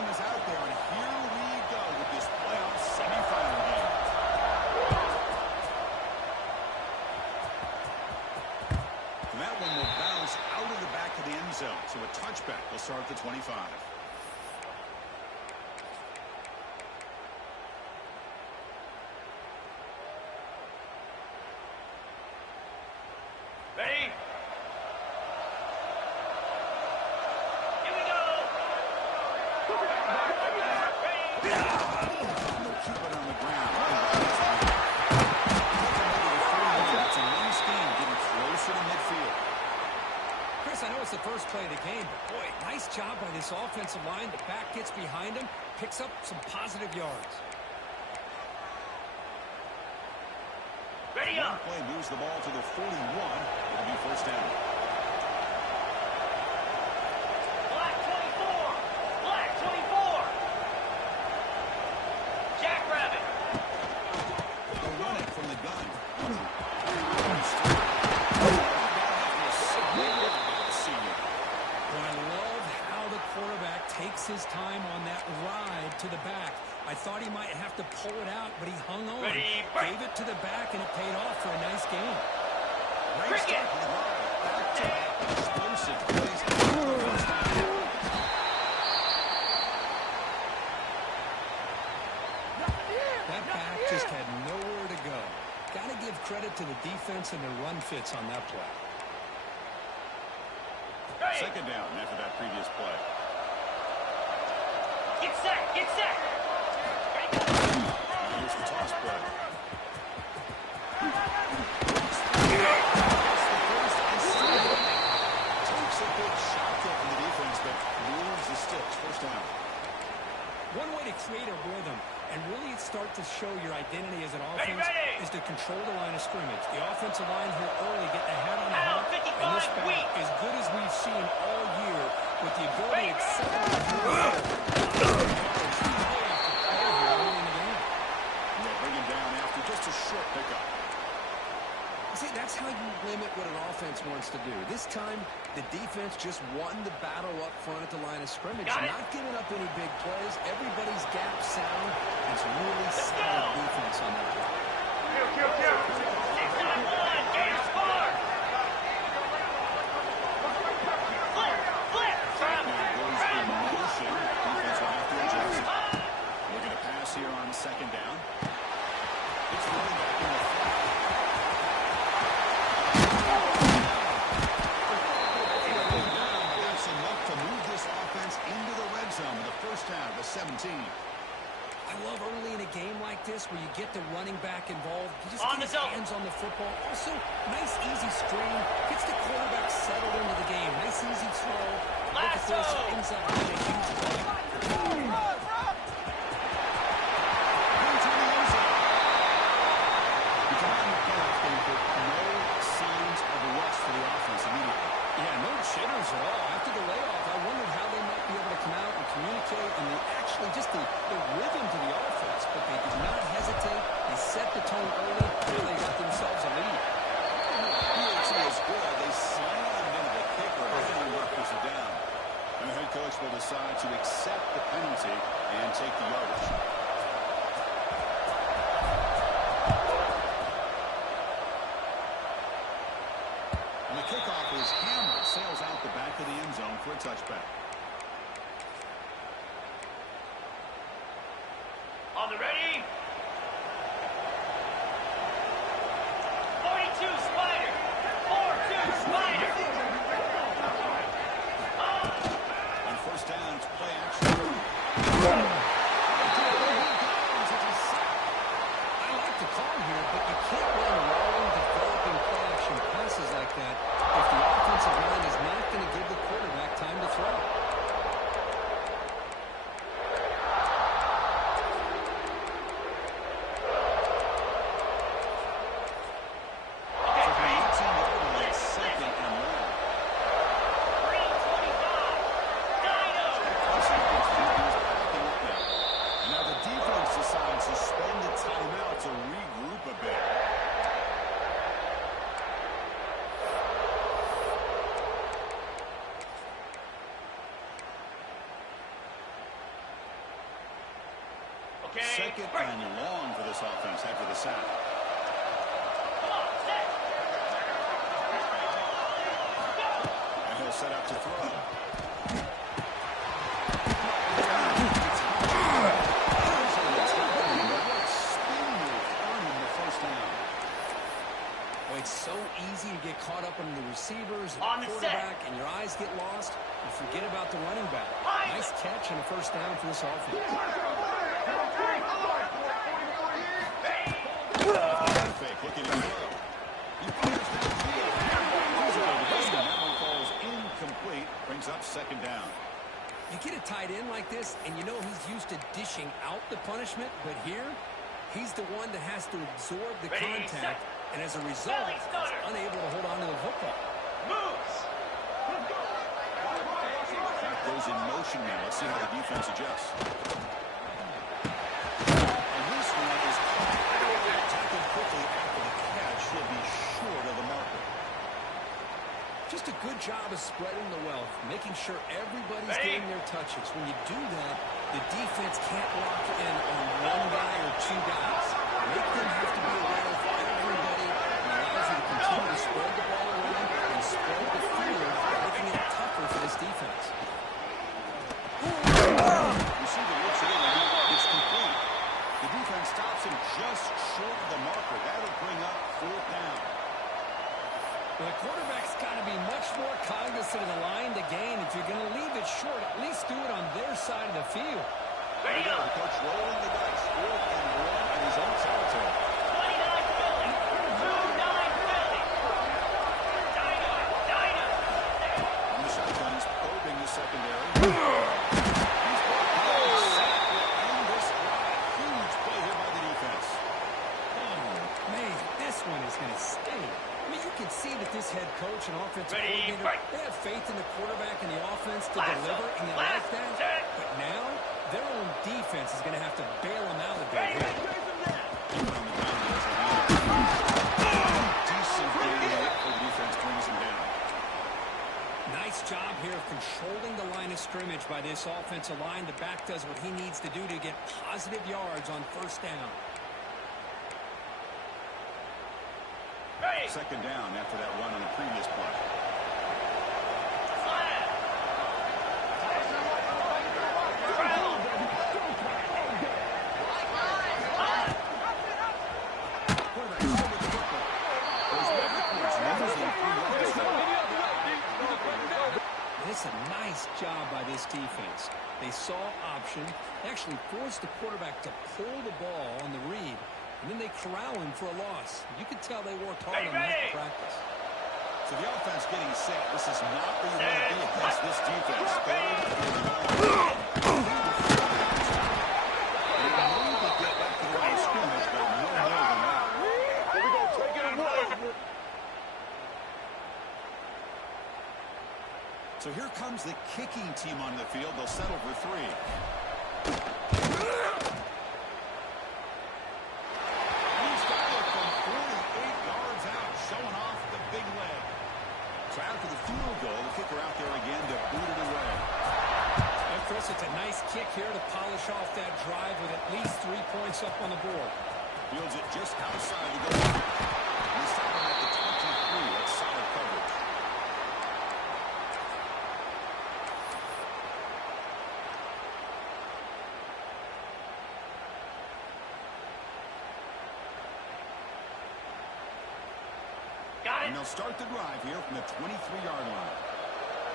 team is out there, and here we go with this playoff semifinal game. That one will bounce out of the back of the end zone, so a touchback will start at the 25. Ready? Here we go. They'll keep it on the ground. It's a nice game, getting closer to midfield. Chris, I know it's the first play of the game, but boy, nice job by this offensive line. The back gets behind him, picks up some positive yards. Ready One up. play moves the ball to the 41. It'll be first down. Black 24. Black 24. Jackrabbit. They'll run it from the gun. Well, I love how the quarterback takes his time on that ride to the back. I thought he might have to pull it out, but he hung on. Ready, break. Gave it to the back, and it paid off for a nice game. Cricket. Explosive plays. That back just had nowhere to go. Got to give credit to the defense and their run fits on that play. Ready. Second down after that previous play. Get set. Get set. Here's the toss play. Takes a big shot there from the defense, but moves the sticks. First down. One way to create a rhythm and really start to show your identity as an offense ready. is to control the line of scrimmage. The offensive line here early getting a hat on the Now, hump, 55 and this back, weak. as good as we've seen all year, with the ability to accelerate They'll bring him down after just a short pickup. See, that's how you limit what an offense wants to do. This time, the defense just won the battle up front at the line of scrimmage. Got it. Not giving up any big plays. Everybody's gap sound. It's really solid defense on that play. 6-on-1. Gas bar. Flip. Flip. Trap. Now goes in motion. Defense will have to adjust. Looking to pass here on second down. It's running back in the front. That's enough to move this offense into the red zone with a first down at the 17. I love early in a game like this where you get the running back involved. You just On get the his zone. hands on the football. Also, nice easy screen. Gets the quarterback settled into the game. Nice easy throw. Look at this. Lasso. Ends up being a huge play. Into the end zone. You come out in the playoff game, but no signs of rust for the offense immediately. Yeah, no jitters at all. After the layoff, I wondered how they might be able to come out and communicate and actually just the rhythm to the offense. But they did not hesitate. They set the tone early. They got themselves a lead. PAT is good. They slammed into the kicker. Everything knockers it down. And the head coach will decide to accept the penalty and take the yardage. And the kickoff is hammered. Sails out the back of the end zone for a touchback. On the ready. 42 Spider. 4-2 Spider. On first down, it's play action. I like the call here, but you can't run long, developing play-action passes like that if the offensive line is not going to give the quarterback time to throw. Okay. Second and long for this offense after the sack. Come on, set. And he'll set up to throw. It's so easy to get caught up in the receivers and On the quarterback, and your eyes get lost. You forget about the running back. Nice catch and a first down for this offense. Fake, looking to throw. He fires downfield. That one falls incomplete. Brings up second down. You get a tight end like this, and you know he's used to dishing out the punishment, but here, he's the one that has to absorb the contact, and as a result, he's unable to hold on to the football. Moves. Goes in motion now. Let's see how the defense adjusts. And this one is tackled quickly after the catch. He'll be short of the marker. Just a good job of spreading the wealth, making sure everybody's getting their touches. When you do that, the defense can't lock in on one guy or two guys. Make them have to be aware of everybody, and allows you to continue to spread the ball around and spread the field, making it tougher for this defense. Receiver looks it in. It's complete. The defense stops him just short of the marker. That'll bring up fourth down. Well, the quarterback's got to be much more cognizant of the line to gain. If you're going to leave it short, at least do it on their side of the field. Ready The up. coach rolling the dice. Fourth and one in his own territory. 29 Philly. 29 Philly. Diner. On the shotgun, he's probing the secondary. He's blocked. Sack will end this drive. Huge play here by the defense. Oh, man, this one is going to sting. I mean, you can see that this head coach and offensive Ready, coordinator, fight. they have faith in the quarterback and the offense to Blast deliver, up, and they blast, like that. set. But now, their own defense is going to have to bail them out a bit here. Decent game for the defense, brings him down. Nice job here of controlling the line of scrimmage by this offensive line. The back does what he needs to do to get positive yards on first down. Second down after that run on the previous play. This is a nice job by this defense. They saw option, actually forced the quarterback to pull the ball on the read, and then they corral him for a loss. You can tell they worked hard on that in practice. So the offense getting set. This is not where you want to be against this defense. Third and long. They need to get back to the line of scrimmage, but no more than that. Here we go, take it and run. So here comes the kicking team on the field. They'll settle for three. He's got it from 48 yards out, showing off the big leg. So after the field goal, the kicker out there again to boot it away. And Chris, it's a nice kick here to polish off that drive with at least 3 points up on the board. Fields it just outside the goal. He's stopping at the 23. That's solid coverage. And they'll start the drive here from the 23-yard line.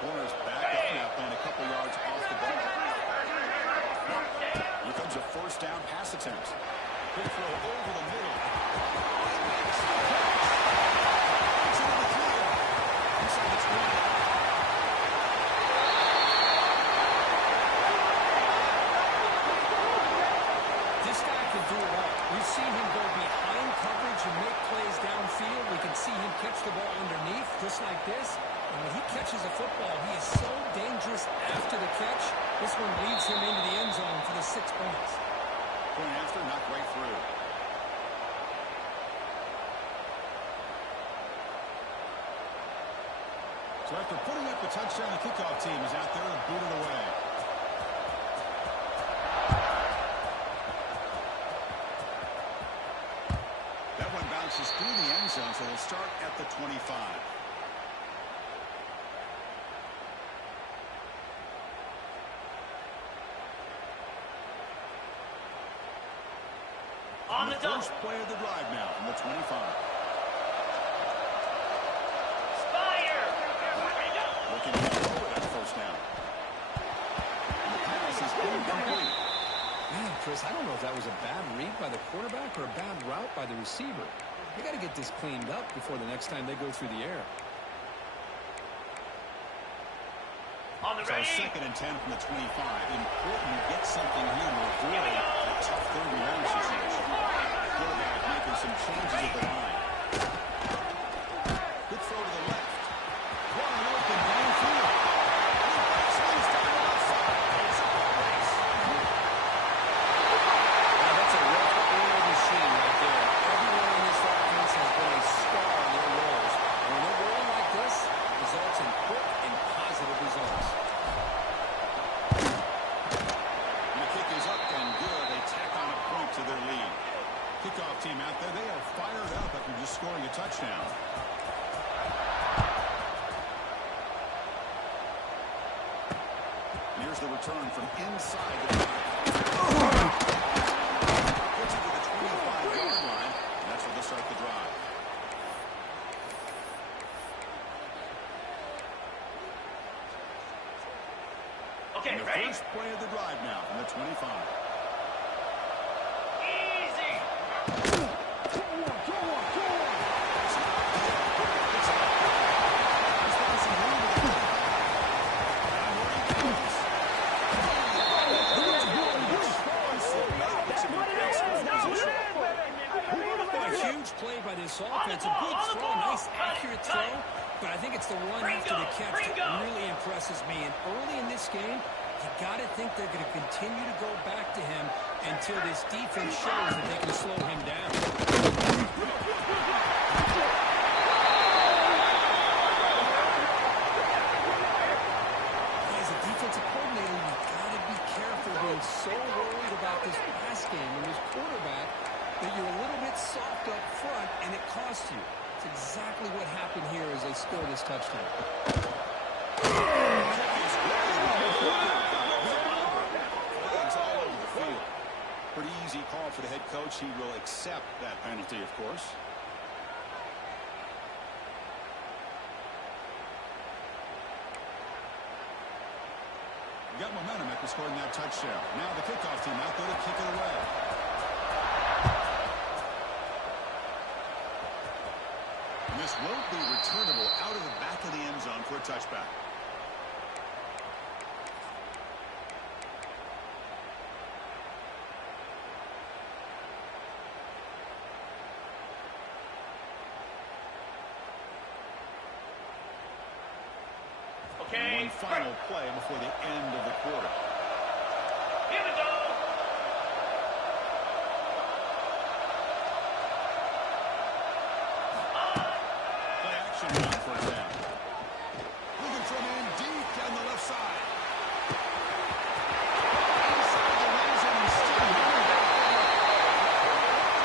Corners back up now, playing a couple yards off the ball. Here comes a first down pass attempt. Quick throw over the middle. It's into the clear. Inside the 20. This guy can do it all. We've seen him go behind coverage and make plays downfield. We can see him catch the ball underneath, just like this. And when he catches a football, he is so dangerous after the catch. This one leads him into the end zone for the 6 points. Point after, knocked right through. So after putting up the touchdown, the kickoff team is out there and booted away. through the end zone, so they'll start at the 25. On the double. First play of the drive now from the 25. Spire. Looking to go with that first down. And the pass is incomplete. Man, Chris, I don't know if that was a bad read by the quarterback or a bad route by the receiver. They got to get this cleaned up before the next time they go through the air. On the So ready. 2nd and 10 from the 25. Important to get something here to avoid a tough third and long situation. Quarterback making some changes at the line. Good throw to the left. Wide open downfield. Swings down the left side. It's a race. Now, that's a well-oiled machine right there. Everyone in this offense has been a star in their roles. And when they're rolling like this, results in quick and positive results. And the kick is up and good. They tack on a point to their lead. Kickoff team out there, they are fired up after just scoring a touchdown. And here's the return from inside the 5. Gets it to the 25-yard line, and that's where they'll start the drive. Okay, And the ready. first play of the drive now from the 25. Easy. A huge play by this offense. A good throw, nice accurate throw. But I think it's the run after the catch that really impresses me. And early in this game, you got to think they're going to continue to go back to him until this defense shows that they can slow him down. As a defensive coordinator, you got to be careful being so worried about this pass game and this quarterback that you're a little bit soft up front and it costs you. It's exactly what happened here as they score this touchdown. Flags all over the field. Pretty easy call for the head coach. He will accept that penalty, of course. Got momentum after scoring that touchdown. Now the kickoff team out there to kick it away. And this won't be returnable out of the back of the end zone for a touchback. Okay. One final play before the end of the quarter. Here we go. Play action run for them. Looking from in deep down the left side. Inside the red zone and still running back.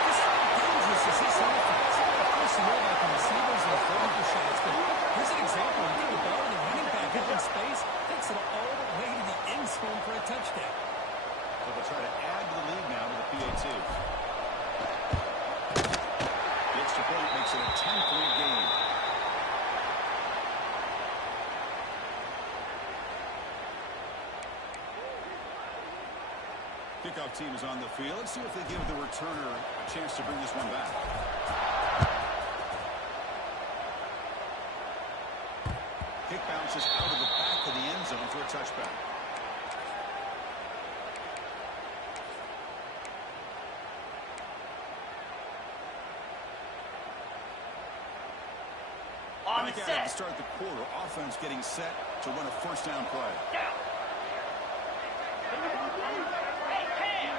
How dangerous is this offense? Of course, you know about the receivers and the vertical shots, but here's an example. You get the ball and the running back up in space, takes it all the way to the end zone for a touchdown. So they'll try to add to the lead now with a PAT. The extra point makes it a 10-point game. Kickoff team is on the field. Let's see if they give the returner a chance to bring this one back. Kick bounces out of the back of the end zone for a touchback. On Back the at it to set. start the quarter. Offense getting set to run a first down play. Down. Hey, Cam.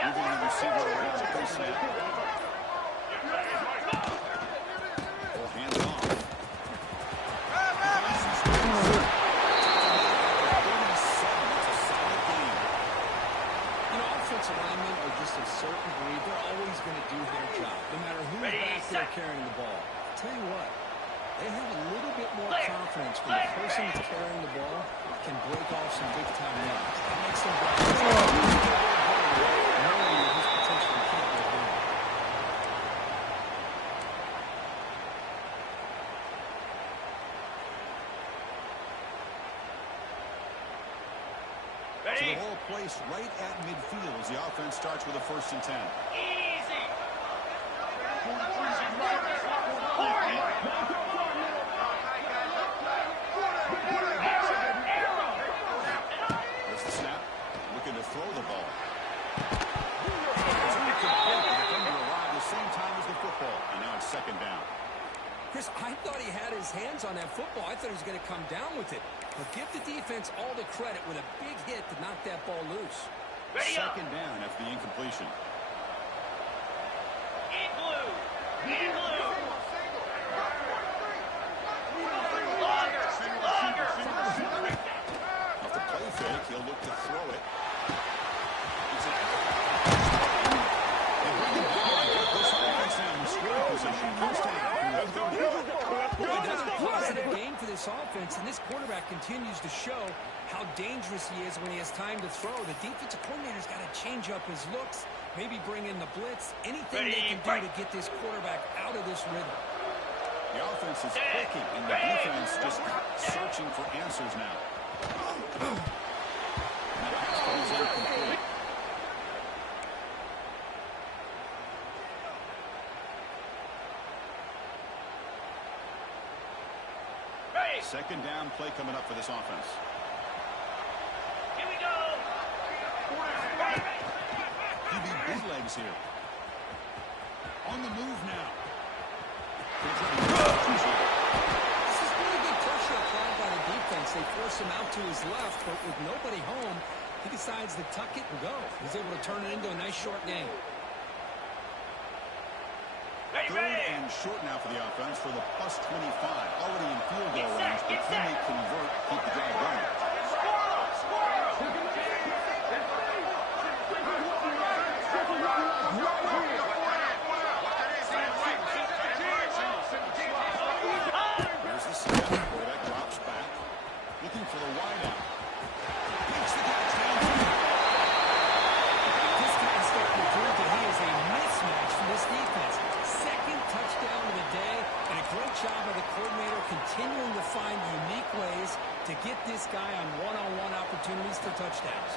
Moving the receiver around the pre-snap. Full hands off. That's a solid game. You know, offensive linemen are just certain breed. They're always going to do their job, no matter who's back there carrying the ball. I'll tell you what, they have a little bit more confidence when the person that's carrying the ball can break off some big-time runs. That makes them better. Knowing that his potential can't get down. So the whole place right at midfield as the offense starts with a 1st and 10. Easy. There's the snap. Looking to throw the ball. It's incomplete. The defender arrived the same time as the football. And now it's 2nd down. Chris, I thought he had his hands on that football. I thought he was going to come down with it. But give the defense all the credit with a big hit to knock that ball loose. Ready up. 2nd down after the incompletion. In blue. In blue. Longer. Longer. Off the play fake, he'll look to throw it. It's an they bring it back. This offense now in scoring position. First down. Another positive game for this offense, and this quarterback continues to show how dangerous he is when he has time to throw. The defensive coordinator's got to change up his looks, maybe bring in the blitz, anything they can do to get this quarterback out of this rhythm. The offense is clicking, and the defense just searching for answers now. And the pass goes incomplete. Ready. 2nd down play coming up for this offense. Here we go. QB bootlegs here. On the move now. This is really good pressure applied by the defense. They force him out to his left, but with nobody home, he decides to tuck it and go. He's able to turn it into a nice short game. Ready, 3rd ready. and short now for the offense for the +25. Already in field goal range, but can they convert, keep the drive going? Squirrel. Squirrel. Here's the snap. Quarterback drops back. Looking for the wideout. Makes the catch downfield. This guy is starting to prove that he is a mismatch for this defense. 2nd touchdown of the day, and a great job by the coordinator continuing to find unique ways to get this guy on one-on-one opportunities for touchdowns.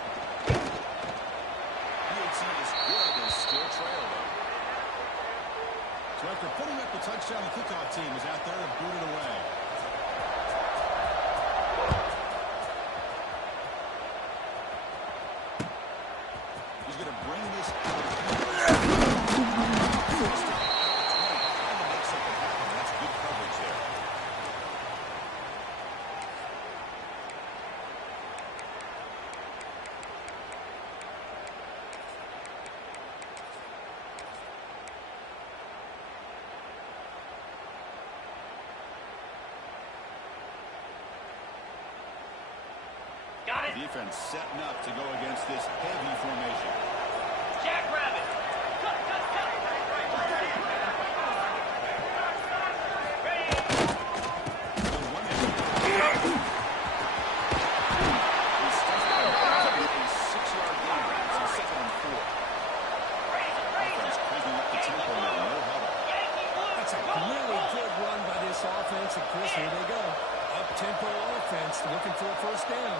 PAT is good and still trail though. So after putting up the touchdown, the kickoff team is out there to boot it away. He's going to bring this out. That's good coverage there. Got it. Defense setting up to go against this heavy formation. Jackrabbit. Cut, cut, cut. Ready. He's stuffed out a 6-yard gain. So 2nd and 4. Offense cranking up the tempo now. No huddle. Yankee blue. That's a really good run by this offense, and Chris, here they go. Up-tempo offense, looking for a 1st down.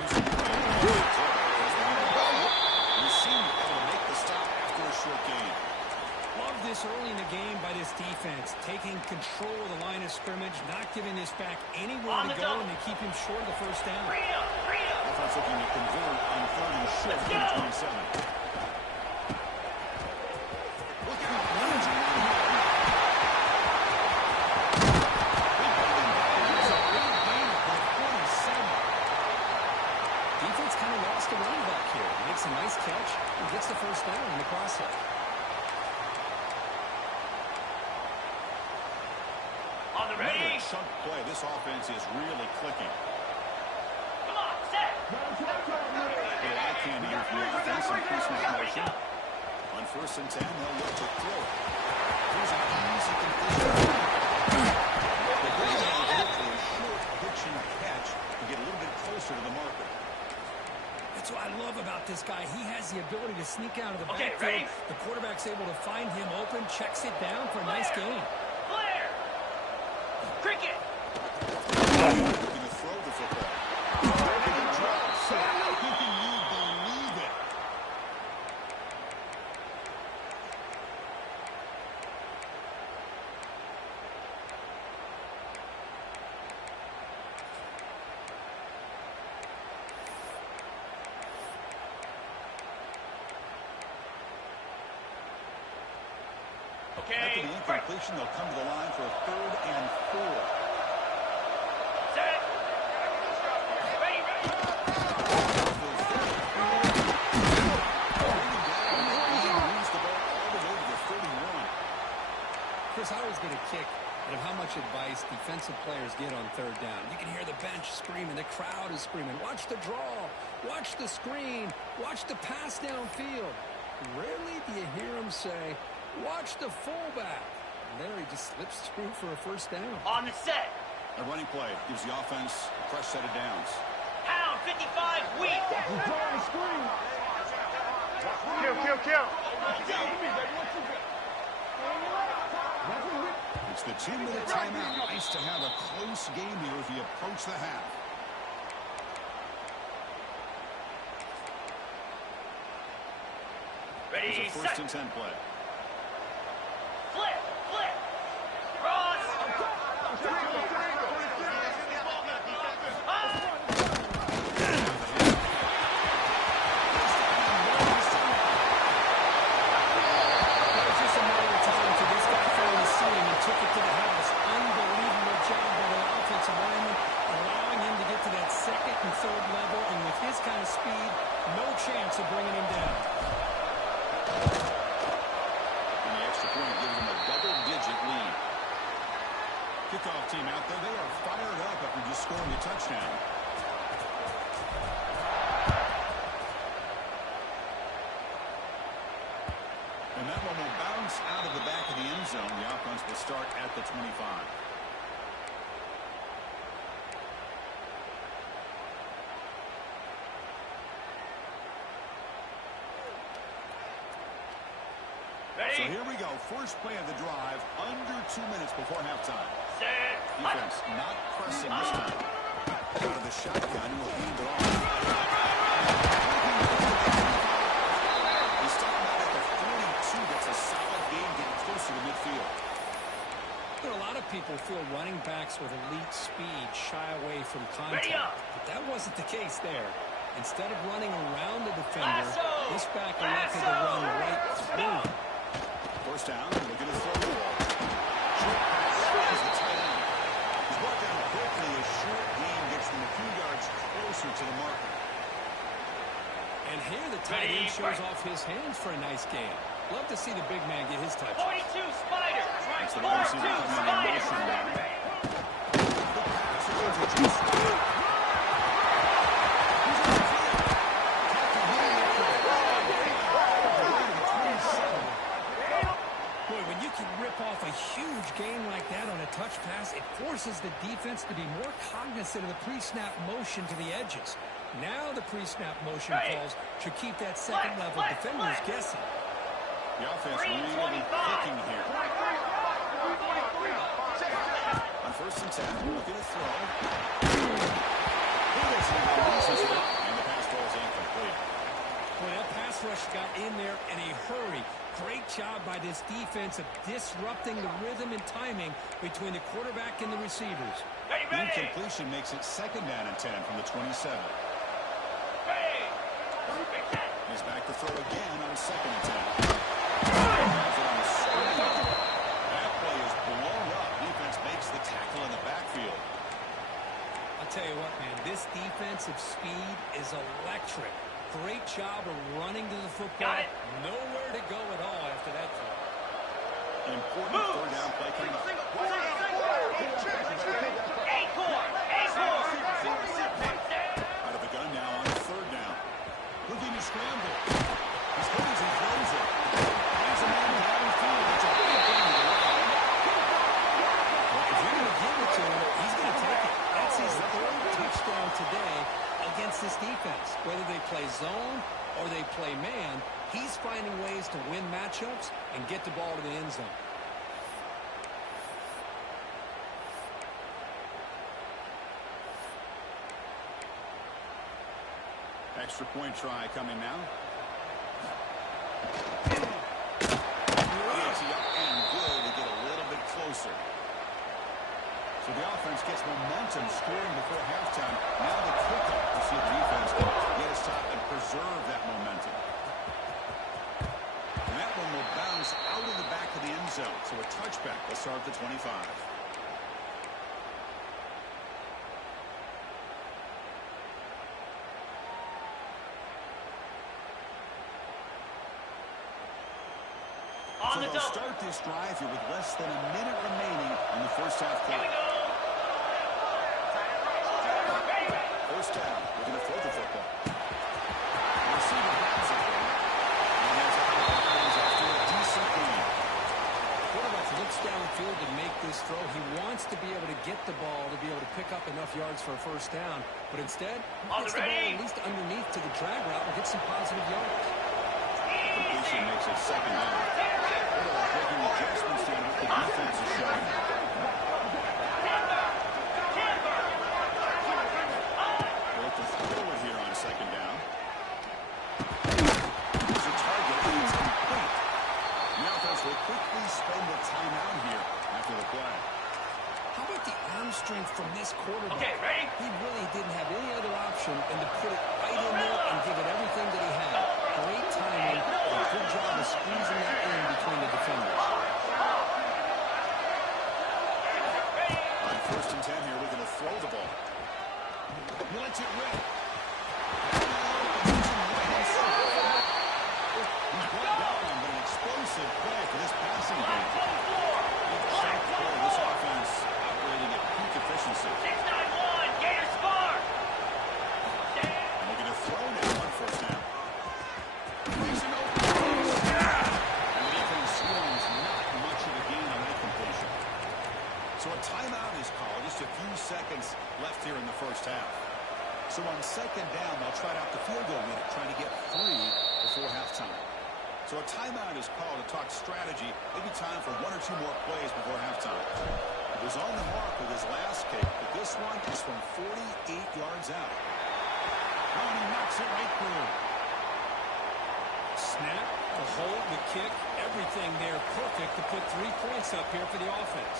Using the we seem able to make the stop after a short gain. Love this early in the game by this defense, taking control of the line of scrimmage, not giving this back anywhere to go, and they keep him short of the 1st down. Freedom. Freedom. Offense looking to convert on 3rd and short from the 27. Look at him lunging in here. It's a big gain for the 47. Defense kind of lost the running back here. Makes a nice catch and gets the 1st down in the process. On the ready. Another chunk play. This offense is really clicking. Come on, set. Little eye candy here from the offense. motion. On 1st and 10, they'll look to throw it. Here's an easy completion. The ball is for a short pitching catch to get a little bit closer to the marker. That's what I love about this guy. He has the ability to sneak out of the Okay, backfield. ready? The quarterback's able to find him open, checks it down for a nice gain. Blair. Cricket. Looking to throw the football. He drops it. Can you believe it? After Okay. the incompletion, they'll come to the line for a 3rd and 4. Set. Ready. Chris, I always get a kick out of how much advice defensive players get on 3rd down. You can hear the bench screaming. The crowd is screaming. Watch the draw. Watch the screen. Watch the pass downfield. Rarely do you hear them say, watch the fullback. And there he just slips through for a 1st down. On the set. A running play gives the offense a fresh set of downs. Pound 55 weak. Kill. It's the 2-minute timeout. Nice to have a close game here as we approach the half. Ready, It's a 1st set. and 10 play. Flip. Cross. It's just a matter of time for this guy found the seam and took it to the house. Unbelievable job by the offensive lineman, allowing him to get to that 2nd and 3rd level, and with his kind of speed, no chance of bringing him down. And the extra point gives them a double-digit lead. Kickoff team out there, they are fired up after just scoring a touchdown. And that one will bounce out of the back of the end zone. The offense will start at the 25. So Ready. here we go. First play of the drive, under 2 minutes before halftime. Set. Defense not pressing this time. Out of the shotgun, will hand it off. He's starting out at the 42. That's a solid game getting closer to midfield. You know, a lot of people feel running backs with elite speed shy away from Ready contact, up. but that wasn't the case there. Instead of running around the defender, Lasso. this back elected to run right through him. First down, looking to throw the ball. Short pass is the tight end. He's brought down quickly. A short gain gets them a few yards closer to the marker. And here the tight Ready, end shows break. off his hands for a nice gain. Love to see the big man get his touch. 42 Spider. That's the wide receiver coming in motion now. The pass is introduced. Boy, when you can rip off a huge gain like that on a touch pass, it forces the defense to be more cognizant of the pre-snap motion to the edges. Now the pre-snap motion calls should keep that second level defenders guessing. The offense really clicking here. On 1st and 10, looking to throw. He loses it, and the pass ball is incomplete. Boy, that pass rush got in there in a hurry. Great job by this defense of disrupting the rhythm and timing between the quarterback and the receivers. Ready, The ready. incompletion makes it 2nd down and 10 from the 27. Ready. He's back to throw again on 2nd and 10. Has it on the screen. That play is blown up. Defense makes the tackle in the backfield. I'll tell you what, man, this defensive speed is electric. Great job of running to the football. Got it. Nowhere to go at all after that throw. Important 3rd down play coming up. Acorn. Out of the gun now on 3rd down. Looking to scramble. He's got his He's finding ways to win matchups and get the ball to the end zone. Extra point try coming now. Easy up and good to get a little bit closer. So the offense gets momentum scoring before halftime. Now the kickoff to see if the defense can get a stop and preserve that momentum. And that one will bounce out of the back of the end zone. So a touchback will start at the 25. On So the they'll double. start this drive here with less than a minute remaining on the first half Here we clock. go. First down, looking to throw the football. The receiver grabs it there. And has it out of bounds after a decent gain. Quarterback looks downfield to make this throw. He wants to be able to get the ball to be able to pick up enough yards for a first down. But instead, he On gets the the ball ready. at least underneath to the drag route and gets some positive yards. Completion makes it second down. Quarterback making adjustments to what the defense is showing. They'll look to throw it here on second down. There's a target, and it's complete. The offense will quickly spend a timeout here after the play. How about the arm strength from this quarterback? Okay, ready? He really didn't have any other option than to put it right in there and give it everything that he had. Great timing and a good job of squeezing that in between the defenders. On first and 10 here, we're going to throw the ball. He lets it rip. He's brought down, but an explosive play for this passing game. This offense operating at peak efficiency. 6-9-1. Gators score. And looking to throw now on first down. Makes an open pass. And the defense swarms, not much of a gain on that completion. So a timeout is called. Just a few seconds left here in the first half. So on second down, they'll try out the field goal unit, trying to get 3 before halftime. So a timeout is called to talk strategy. Maybe time for 1 or 2 more plays before halftime. He was on the mark with his last kick, but this one is from 48 yards out. Oh, and he knocks it right through. Snap, the hold, the kick, everything there perfect to put 3 points up here for the offense.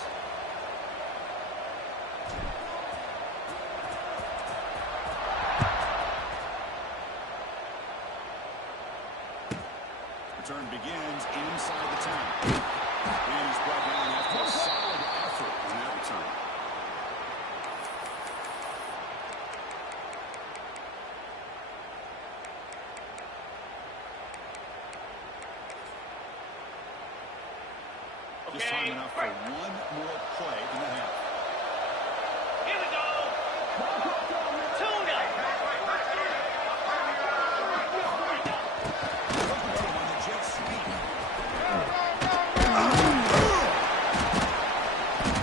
Return begins inside the 10. And he's brought down after a solid effort on that return. Just time Okay, enough for one more play in the half. Here we go. Tuna. On the jet sweep.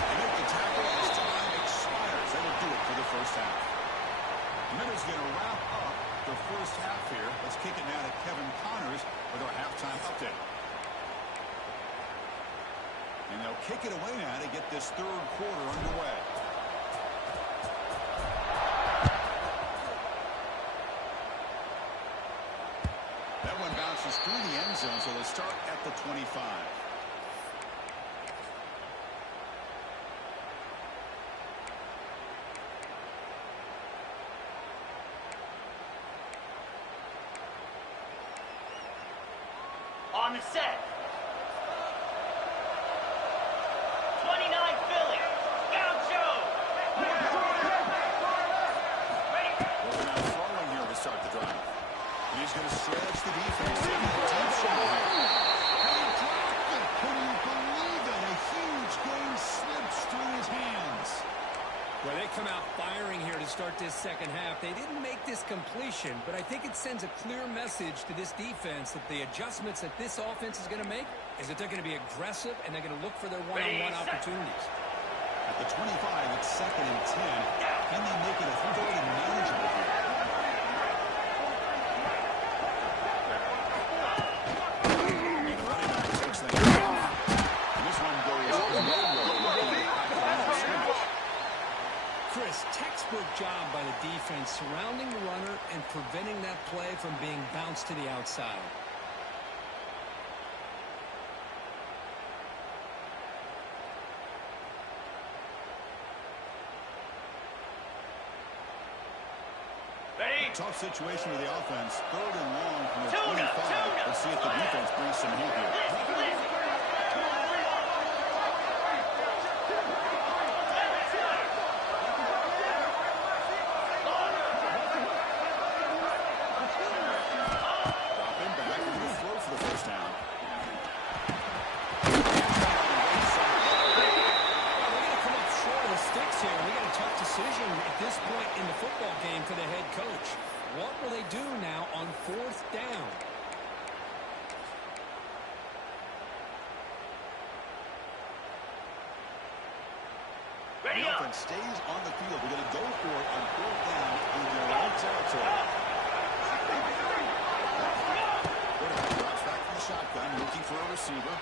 They make the tackle as time expires. That'll do it for the first half. Minutes going to wrap up the first half here. Let's kick it now to Kevin Connors with our halftime update. And they'll kick it away now to get this third quarter underway. That one bounces through the end zone, so they'll start at the 25. On the set. 29 Philly. Gaucho. Ready? Well, they're now throwing here to start the drive. He's going to stretch the defense. Taking a deep shot here. And he dropped it. Can you believe it? A huge game slips through his hands. Well, they come out firing here to start this second half. They didn't make this completion, but I think it sends a clear message to this defense that the adjustments that this offense is going to make is that they're going to be aggressive and they're going to look for their one-on-one opportunities. At the 25, it's second and 10. Can they make it a third and manageable here? Tough situation with the offense. 3rd and long from the Tuna, 25. tuna, Let's see if the defense brings some heat here. Dropping back into the throw for the first down. We're going to come up short of the sticks here. We got a tough decision at this point in the football game for the head coach. What will they do now on 4th down? Ready The up. offense stays on the field. We're going to go for it on 4th down in their own territory. Quarterback drops back from the shotgun, looking for a receiver.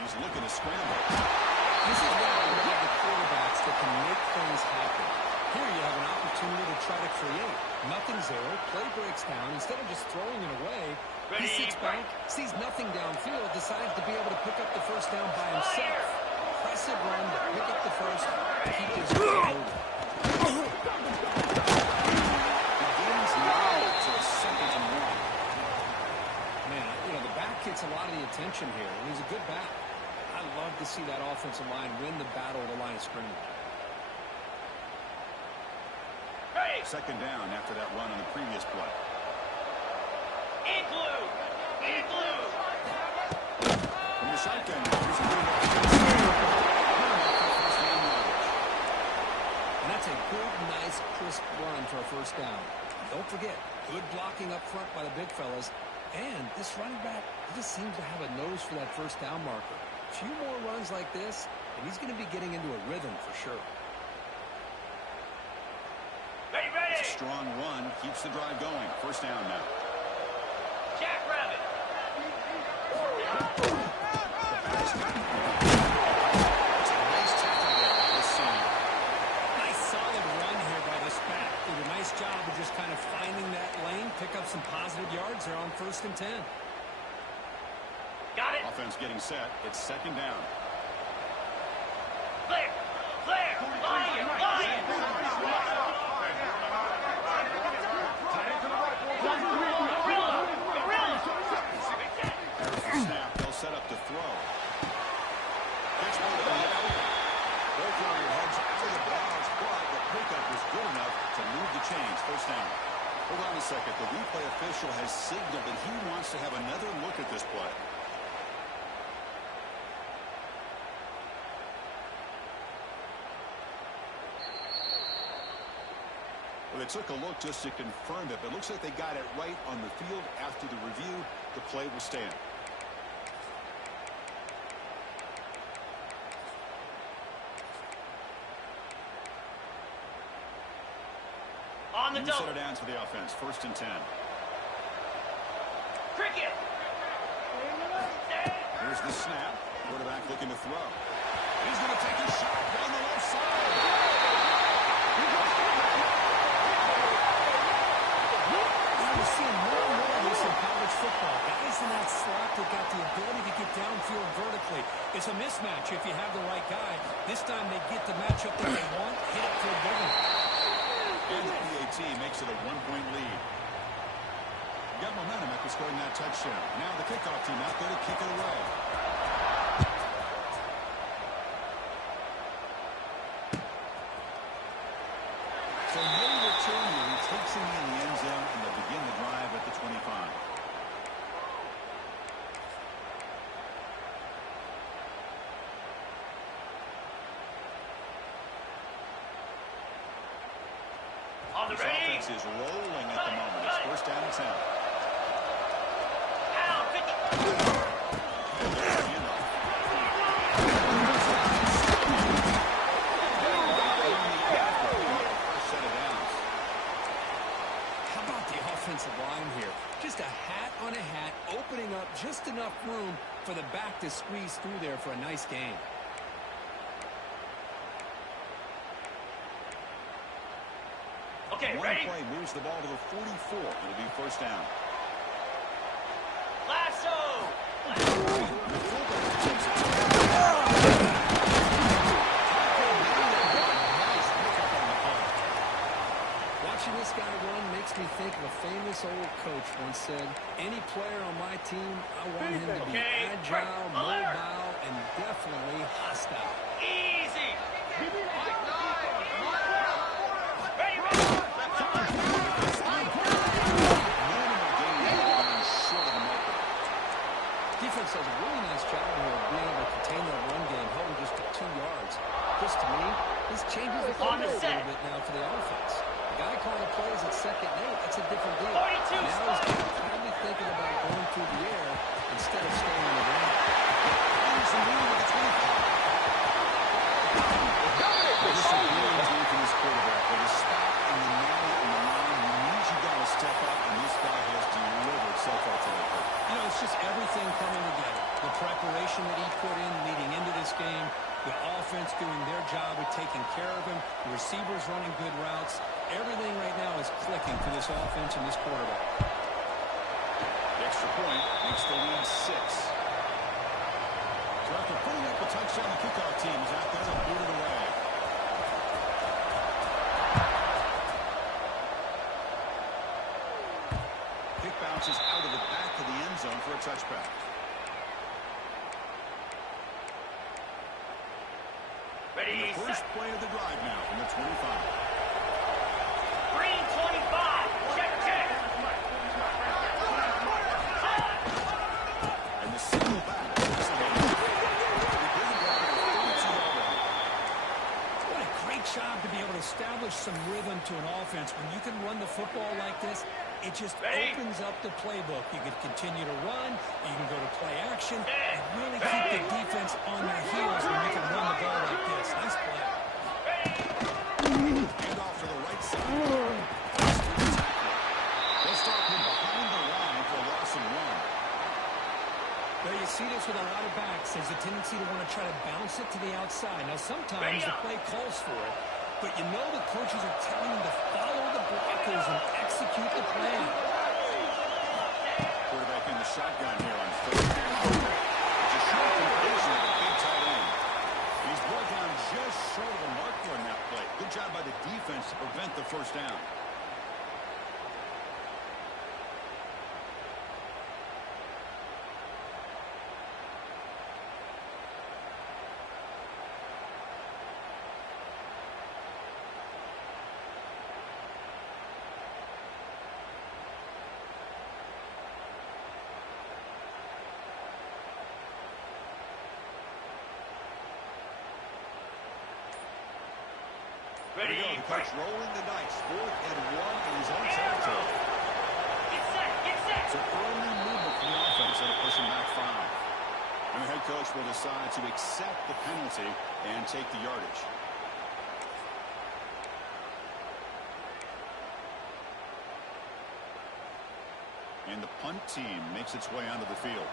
He's looking to scramble. This is where I love the quarterbacks that can make things happen. Here you have an opportunity to try to create. Nothing's there. Play breaks down. Instead of just throwing it away, he sits back, sees nothing downfield, decides to be able to pick up the first down by himself. Impressive run to pick up the first, keep this game moving. The game's now to a 2nd and 1. Man, you know, the back gets a lot of the attention here, and he's a good back. I love to see that offensive line win the battle of the line of scrimmage. 2nd down after that run on the previous play. Igloo. Igloo. From the shotgun, here's a good look. And that's a good, nice, crisp run for a first down. Don't forget, good blocking up front by the big fellas. And this running back, he just seems to have a nose for that first down marker. A few more runs like this, and he's going to be getting into a rhythm for sure. Ready, ready. Strong run keeps the drive going. First down now. Jackrabbit. It's a nice tackle there. Let's see. Nice solid run here by this back. Did a nice job of just kind of finding that lane, pick up some positive yards there on 1st and 10. Got it. Offense getting set. It's 2nd down. Clear. Clear. Lion. Lion. Gorilla. Gorilla. There's the snap. They'll set up to throw. Pitch one to the left. Both runner heads out of the bounds, but the pickup was good enough to move the chains. First down. Hold on a second. The replay official has signaled that he wants to have another look at this play. Well, they took a look just to confirm it, but it looks like they got it right on the field. After the review, the play will stand. On the New double. center down to the offense. 1st and 10. Cricket. Here's the snap. Quarterback looking to throw. He's going to take a shot down the left side. We're seeing more and more of this in college football. Guys in that slot that got the ability to get downfield vertically. It's a mismatch if you have the right guy. This time they get the matchup that they want, hit it for a big one. And the PAT makes it a 1-point lead. Got momentum after scoring that touchdown. Now the kickoff team out there to kick it away. So no return here. He takes him in the end zone, and they'll begin the drive at the 25. On the This ready. offense is rolling at the moment. It's 1st down and 10. Out. 50. And there's the handoff. First set of downs. How about the offensive line here? Just a hat on a hat, opening up just enough room for the back to squeeze through there for a nice gain. Okay, One ready. play moves the ball to the 44. It'll be 1st down. Lasso. Watching this guy run makes me think room, I want him to be agile, mobile, and definitely hostile. Easy. Ready, Defense does a really nice job here of being able to contain their run game, holding just to 2 yards. This, to me, this changes the On play the a set. little bit now for the offense. The guy calling the plays at 2nd and 8, that's a different deal. 42 Now he's probably thinking about going through the air instead of staying in the ground. Here's the move with the 25. This is a really deep in this quarterback. With a spot in the nail in the line, you need you got to step up, and this guy has delivered so far today. You know, it's just everything coming together. The preparation that he put in leading into this game, the offense doing their job of taking care of him, the receivers running good routes. Everything right now is clicking for this offense and this quarterback. The extra point makes the lead 6. So after putting up a touchdown, the kickoff team is out there to boot it away. Kick bounces out of the back of the end zone for a touchback. ready, The first play of the drive now from the 25. green 25. Check. And the single back. What a great job to be able to establish some rhythm to an offense. When you can run the football like this, it just Ready? opens up the playbook. You can continue to run, you can go to play action, and really keep the defense on their heels when you can run the ball like this. Nice play. Hand off to the right side. They'll start him behind the line for a loss of 1. Well, you see this with a lot of backs. There's a tendency to want to try to bounce it to the outside. Now, sometimes the play calls for it, but you know the coaches are telling them to follow the blockers and execute the plan. Quarterback in the shotgun here on 3rd down. It's a short completion of the big tight end. He's brought down just short of the marker on that play. Good job by the defense to prevent the first down. Here we Ready, go. The coach rolling the dice. 4th and 1 in his own territory. Get set. So early movement from the offense that'll push him back 5. And the head coach will decide to accept the penalty and take the yardage. And the punt team makes its way onto the field.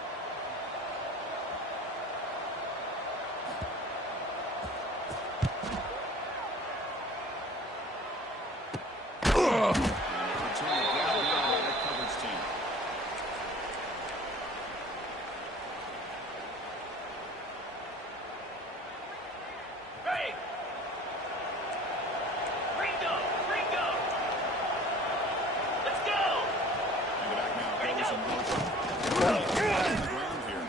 Ready. Ringo. Let's go. And the back now goes in motion. On the ground here.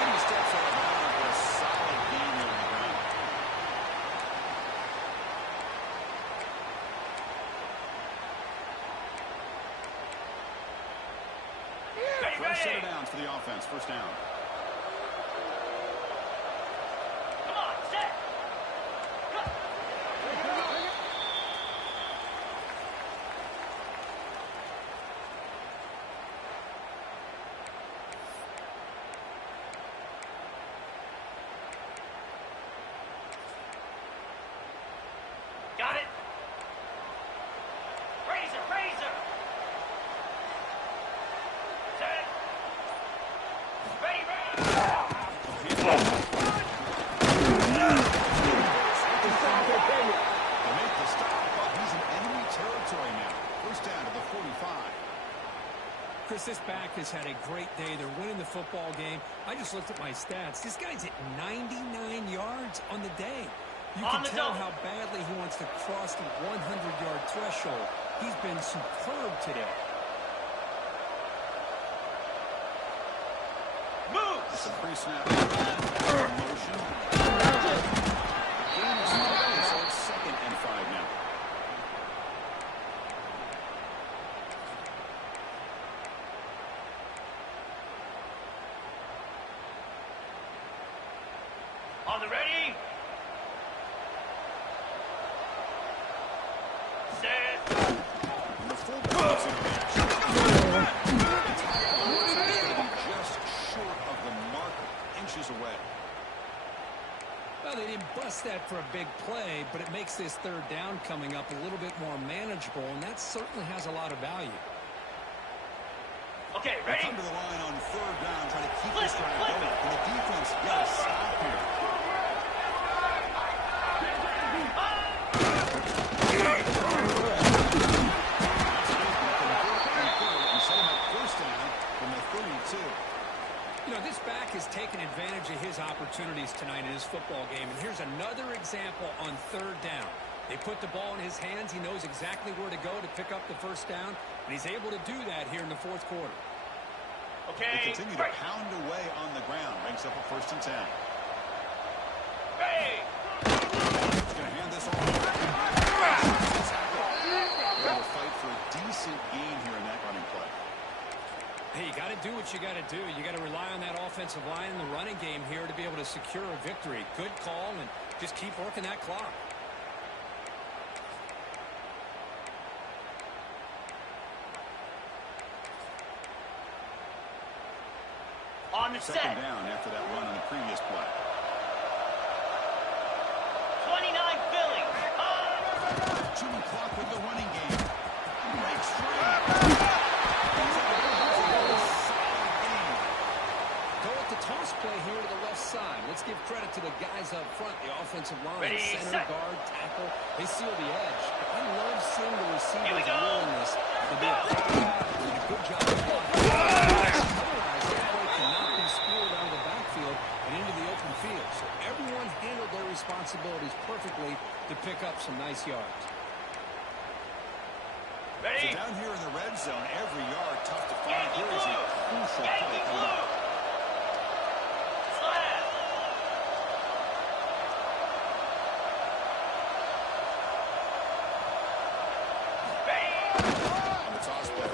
And he steps out of bounds for a solid gain there on the ground. Fresh set of downs for the offense. First down. Come on, set. Got it. Razor. Set. Ready. They make the stop, but he's in enemy territory now. First down to the 45. Chris, this back has had a great day. They're winning the football game. I just looked at my stats. This guy's at 99 yards on the day. You On can the tell double. how badly he wants to cross the 100-yard threshold. He's been superb today. Move. It's a pre-snap motion. Game is started, so it's 2nd and 5 now. On the ready. Set. And the fullback's in range. It's going to be just short of the marker, inches away. Well, they didn't bust that for a big play, but it makes this 3rd down coming up a little bit more manageable, and that certainly has a lot of value. Okay, They ready? come to the line on 3rd down, trying to keep Flip this it, drive flip going. it. And the defense got to stop here. And set him up 1st down from the 32. You know, this back has taken advantage of his opportunities tonight in his football game, and here's another example on 3rd down. They put the ball in his hands. He knows exactly where to go to pick up the 1st down, and he's able to do that here in the 4th quarter. They Okay. continue to Break. pound away on the ground. Brings up a 1st and 10. Ready. He's going to hand this off. They're to fight for a decent gain here in that running play. Hey, you got to do what you got to do. You got to rely on that offensive line in the running game here to be able to secure a victory. Good call, and just keep working that clock. On the 2nd set. down after that run on the previous play. 29 Philly. Chewing clock with the running game. Breaks free. Go with the toss play here to the left side. Let's give credit to the guys up front, the offensive line, Ready, center, set. guard, tackle. They seal the edge. I love seeing the Here we receiver's go. willingness to be a part of that. They did a good job of blocking. Otherwise, that play cannot be spewed out of the backfield and into the open field. So everyone handled their responsibilities perfectly to pick up some nice yards. So Ready. down here in the red zone, every yard tough to find. Yankee Here is a blue. crucial Yankee play coming blue. up. Slap. Ready. On the toss play.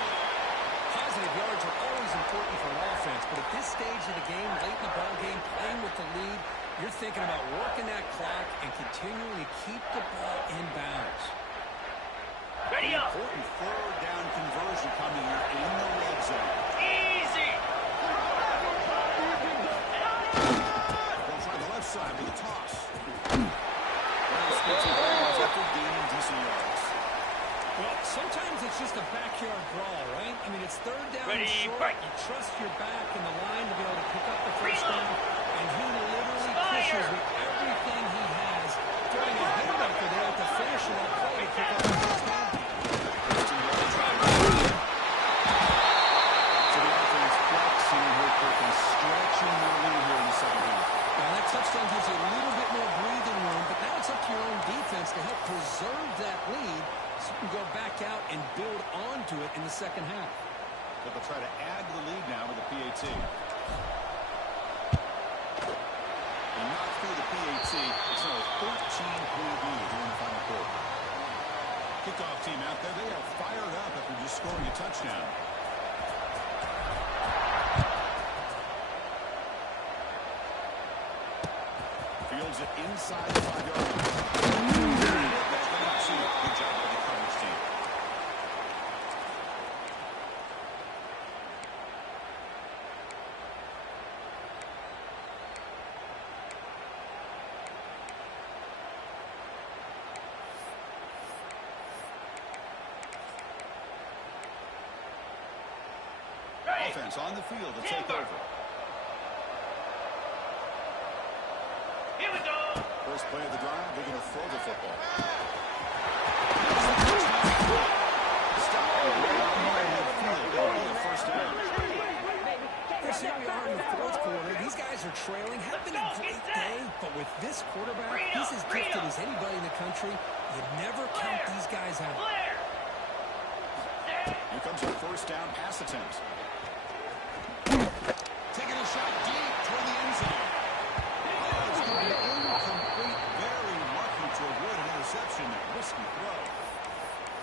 Positive yards are always important for an offense, but at this stage of the game, late in the ball game, playing with the lead, you're thinking about working that clock and continuing to keep the ball in bounds. Ready up. Important 3rd down conversion coming here in the red zone. Easy. They'll try the left side with a toss. After gaining decent yards. Well, sometimes it's just a backyard brawl, right? I mean, it's 3rd down Ready, and short. break. You trust your back in the line to be able to pick up the 1st Reload. down, and he literally Fire. pushes with everything he has, throwing a haymaker there at the finish of that play to pick up the 1st down. So the offense flexing here quickly, stretching their lead here in the 2nd half. Well, that touchdown gives you a little bit more breathing room, but now it's up to your own defense to help preserve that lead so you can go back out and build onto it in the 2nd half. But they'll try to add to the lead now with the PAT. And not through the PAT. It's now a 13-point lead here in the final quarter. Kickoff team out there. They are fired up after just scoring a touchdown. Fields it inside the 5-yard line. Good job by the coverage team. Ready. Offense on the field to take Timber. over. Here we go. First play of the drive, they're going to throw the football. Stop right on midfield. That'll be a 1st down. Chris, here we are in the 4th quarter. These guys Never count these guys out. Clear. Here comes a first down pass attempt. Taking a shot deep toward the end zone. Oh, it's going to be incomplete. Very lucky to avoid an interception there. Risky throw.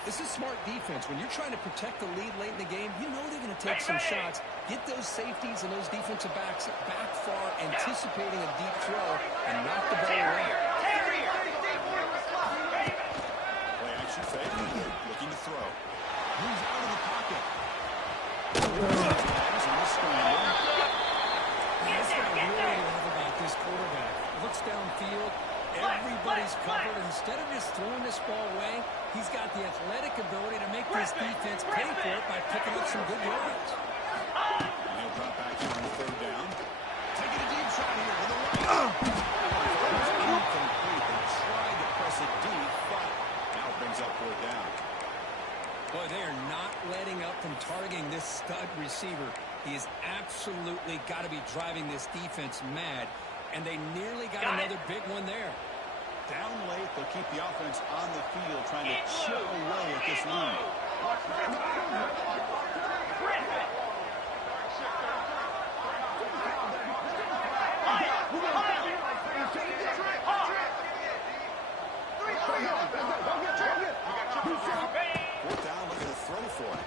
This is smart defense. When you're trying to protect the lead late in the game, you know they're going to take some shots. Get those safeties and those defensive backs back far, anticipating a deep throw, and knock the ball away. Play action fake. Looking to throw. Moves out of the pocket. That's what I really love about this quarterback. Looks downfield. Everybody's covered. Instead of just throwing this ball away, he's got the athletic ability to make this defense pay for it by picking up some good yards. And he'll drop back here on the third down. Taking a deep shot here to the right. Incomplete. They tried to press it deep, but now it brings up fourth down. Boy, they are not letting up from targeting this stud receiver. He has absolutely got to be driving this defense mad, and they nearly got another big one there. Down late, they'll keep the offense on the field, trying to chip away at this lead. Fourth down, looking to throw for it.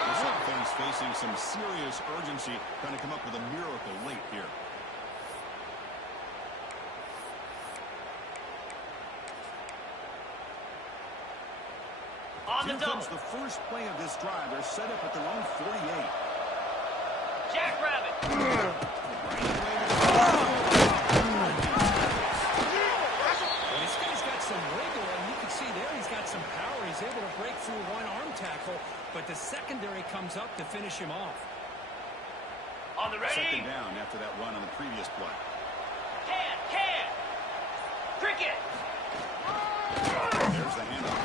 This offense facing some serious urgency, trying to come up with a miracle late here. Here comes the first play of this drive. They're set up at their own 48. Jackrabbit. This guy's got some wiggle, and you can see there he's got some power. He's able to break through one arm tackle, but the secondary comes up to finish him off. On the ready. Second down after that run on the previous play. Can. Cricket. There's the handoff.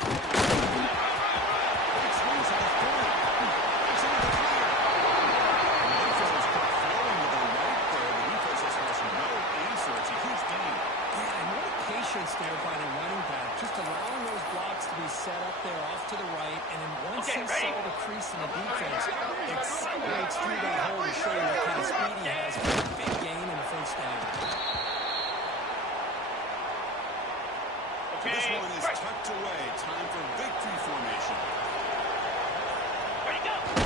It swings on the 40. It's into the clear. The defense caught flowing with the right there. The defense has no answer. It's a huge gain. Yeah, and what patience there by the running back, just allowing those blocks to be set up there off to the right, and then once he saw the crease in the defense, accelerates through that hole to show you what kind of speed he has for a big gain and a first down. This one is tucked away. Time for victory formation. Ready, go.